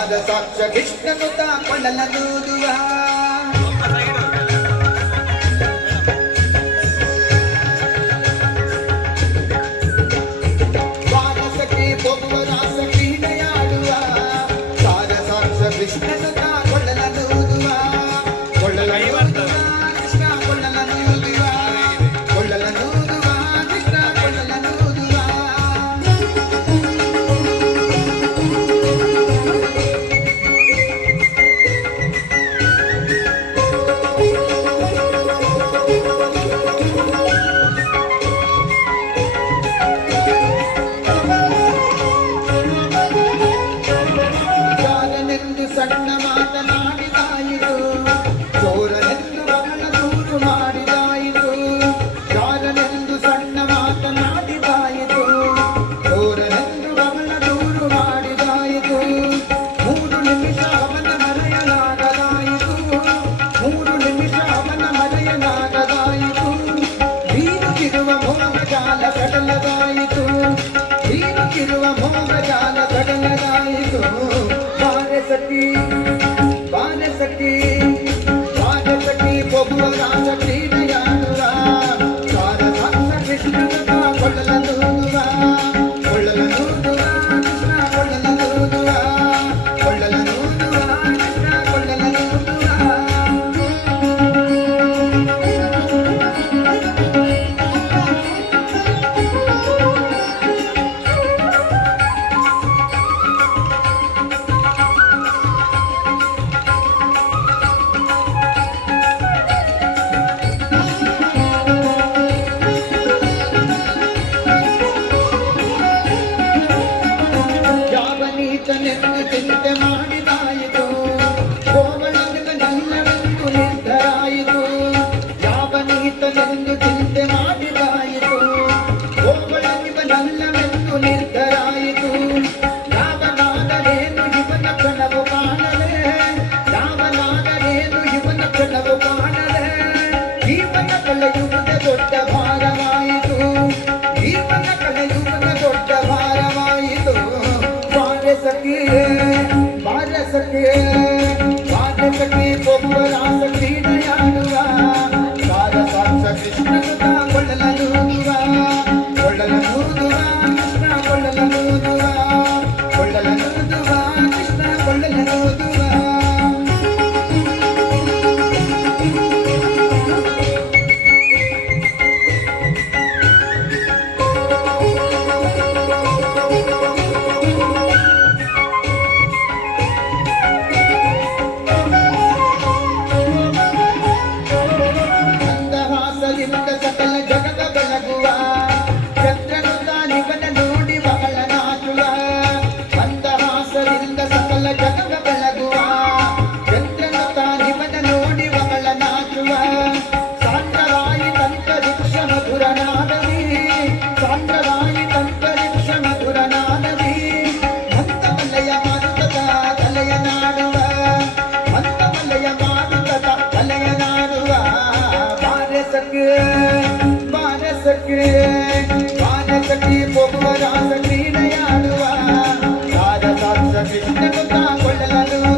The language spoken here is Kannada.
ಸಾಕ್ಷ ಕೃಷ್ಣನು ಕೊಳ್ಳಲನೂದುವ ವಾರಸಕ್ಕೆ ಹೋಗುವ ರಾಸ ಕ್ರೀಡೆಯಾಡುವ ಸಾರ ಸಾಕ್ಷ ಕೃಷ್ಣನು ಕೊಳ್ಳಲನೂದುವ ಕೊಳ್ಳಲನೂದುವ ಕೃಷ್ಣ ಕೊಳ್ಳಲನೂದುವ ಕೊಳ್ಳಲನೂದುವ ಕೃಷ್ಣ ಕೊಳ್ಳಲನೂದುವ ಸಣ್ಣ ಮಾತನಾಡಿದಾಯಿತು ಚೋರನೆಂದು ಬಹಳ ದೂರು ಮಾಡಿದಾಯಿತು ಯಾರನೆಂದು ಸಣ್ಣ ಮಾತನಾಡಿದಾಯಿತು ಚೋರನೆಂದು ಬಹಳ ದೂರು ಮಾಡಿದಾಯಿತು 3 ನಿಮಿಷ ಅವನ ಮರೆಯಲಾಗದಾಯಿತು 3 ನಿಮಿಷ ಅವನ ಮರೆಯಲಾಗದಾಯಿತು ಬೀರುತ್ತಿರುವ ಮೋಹಜಾಲ ಕಡಲದಾಯಿತು ಬೀರುತ್ತಿರುವ ಮೋಹಜಾಲ ಕಡಲದಾಯಿತು ಬಾರಸಖಿ ಬಾರಸಖಿ ಬಾರಸಖಿ ಹೋಗುವ ರಾಜ ಕ್ರೀಡೆಯಾಡುವ ಸಾರ ಸಾಕ್ಷ ಕೃಷ್ಣನ ಕೊಳ್ಳಲನೂದುವ ಕೊಳ್ಳಲನೂದುವ ಕೃಷ್ಣ ಕೊಳ್ಳಲನೂದುವ ಕೊಳ್ಳಲನೂದುವ ಕೃಷ್ಣ ಕೊಳ್ಳಲನೂದುವ ಯಾವನೀತನೆಂದು ಚಿಂತೆ ಮಾಡಿದಾಯಿತು ಗೋವಳನಲ್ಲವೆಂದು ನಿರ್ಧರಾಯಿತು ಯಾವನೀತನೆಂದು ಚಿಂತೆ ಮಾಡಿದಾಯಿತು ಗೋವಳನಲ್ಲವೆಂದು ನಿರ್ಧರಾಯಿತು ಯಾವನಾದರೇನು ಇವನ ಕನವು ಕಾಣಲೆ ಯಾವನಾದರೇನು ಇವನ ಕನವು ಕಾಣಲೆ ಜೀವನ ಕಳೆಯುವುದೇ ದೊಡ್ಡ ಭಾರವಾಯಿತು ಜೀವನ ಕಳೆಯುವುದೇ ದೊಡ್ಡ ಭಾರವಾಯಿತು ಬಾರಸಖಿ ಬಾರಸಖಿ ಬಾರಸಖಿ ಹೋಗುವ ರಾಸ ಕ್ರೀಡೆಯಾಡುವ ಸಾರ ಸಾಕ್ಷ ಕೃಷ್ಣನು ಕೊಳ್ಳಲನೂದುವ ಕೊಳ್ಳಲನೂದುವ ಕೃಷ್ಣ ಕೊಳ್ಳಲನೂದುವ ಕೊಳ್ಳಲನೂದುವ ಕೃಷ್ಣ ಕೊಳ್ಳಲನೂದುವ ಸಕಲ ಜಗದ ಬೆಳಗುವ ಚಂದ್ರನು ತಾನಿವನ ನೋಡಿ ಬಹಳ ನಾಚುವ ಮಂದಹಾಸದಿಂದ ಸಕಲ ಜಗದ ಬೆಳಗುವ ಚಂದ್ರನು ತಾನಿವನ ನೋಡಿ ಬಹಳ ನಾಚುವ ಸಾಂದ್ರವಾಯಿ ತಂತರಿಕ್ಷ ಮಧುರ ನಾದವಿ ಸಾಂದ್ರವಾಯಿ ತಂತರಿಕ್ಷ ಮಧುರ ನಾದವಿ ಮಂದಮಲಯ ಮಾರುತದ ತಲೆಯ ನಾಡುವ ಮಂದಮಲಯ ಮಾರುತದ ತಲೆಯ ನಾಡುವ ಬಾರಸಖಿ ಬಾರಸಖಿ ಹೋಗುವ ರಾಸ ಕ್ರೀಡೆಯಾಡುವ ಸಾರ ಸಾಕ್ಷ ಕೃಷ್ಣನು ಕೊಳ್ಳಲನು